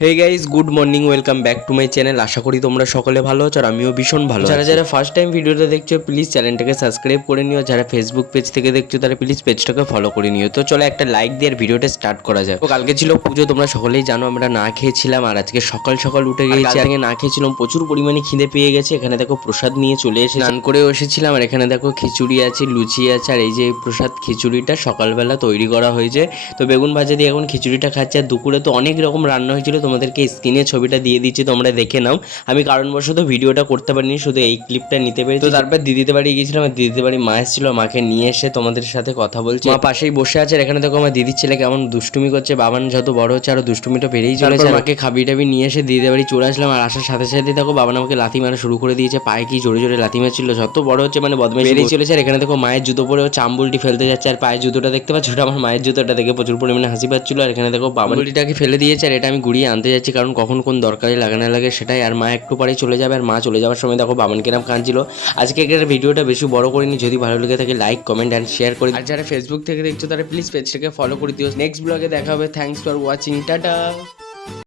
Hey guys, good morning, welcome back to my channel. আশা করি তোমরা সকলে ভালো আছো আর আমিও ভীষণ ভালো আছি। যারা ফার্স্ট টাইম ভিডিওটা দেখছো প্লিজ চ্যানেলটাকে সাবস্ক্রাইব করে নিও, যারা ফেসবুক পেজ থেকে দেখছো তারা প্লিজ পেজটাকে ফলো করে নিও। তো চলো একটা লাইক দিয়ে ভিডিওটা স্টার্ট করা যায়। তো কালকে ছিল পুজো, তোমরা সকলেই জানো, আমরা না খেয়েছিলাম আর আজকে সকাল সকাল উঠে গেছি। আজকে না খেয়েছিলাম, প্রচুর পরিমাণে খিদে পেয়ে গেছে। এখানে দেখো প্রসাদ নিয়ে চলে এসে স্নান করেও এসেছিলাম আর এখানে দেখো খিচুড়ি আছে, লুচি আছে আর এই যে এই প্রসাদ খিচুড়িটা সকালবেলা তৈরি করা হয়েছে। তো বেগুন ভাজা দিয়ে এখন খিচুড়িটা খাচ্ছে আর দুপুরে তো অনেক রকম রান্না হয়েছিল, তোমাদেরকে স্ক্রিনে ছবিটা দিয়ে দিচ্ছি, তোমরা দেখে নাও। আমি কারণবশত ভিডিওটা করতে পারিনি, শুধু এই ক্লিপটা নিতে পেরেছি। তো তারপর দিদিতে বাড়ি গিয়েছিলাম আর দিদিতে বাড়ি মা এসেছিল, মাকে নিয়ে এসে তোমাদের সাথে কথা বলছি। মা পাশেই বসে আছে আর এখানে দেখো আমার দিদির ছেলে কেমন দুষ্টুমি করছে। বাবান যত বড় হচ্ছে আরো দুষ্টুমিটা বেড়েই চলেছে। মাকে খাবি টাবি নিয়ে এসে দিদিতে বাড়ি চলে আসলাম আর আসার সাথে সাথে দেখো বাবান আমাকে লাথি মারা শুরু করে দিয়েছে। পায়ে কি জোরে জোরে লাথি মারছিল, যত বড় হচ্ছে মানে বদমাইশি বেড়েই চলেছে। আর এখানে দেখো মায়ের জুতো পরে ও চাম্বুলটি ফেলতে যাচ্ছে আর পায়ের জুতোটা দেখতে পাচ্ছ, ওটা আমার মায়ের জুতোটা দেখে প্রচুর পরিমাণে হাসি পাচ্ছিল। আর এখানে দেখো বাবুলিটাকে ফেলে দিয়েছে আর এটা আমি ঘুরিয়ে আনতে যাচ্ছি, কারণ কখন কোন দরকারে লাগানো লাগে সেটাই। আর মা একটু পরেই চলে যাবে আর মা চলে যাওয়ার সময় দেখো বাবানকে নাম কাঁদছিল। আজকে এর ভিডিওটা বেশি বড় করিনি, যদি ভালো লেগে থাকে লাইক কমেন্ট অ্যান্ড শেয়ার করে। আর যারা ফেসবুক থেকে দেখছো তারা প্লিজ পেজটাকে ফলো করে দিও। নেক্সট ব্লগে দেখা হবে। Thanks for watching, tata.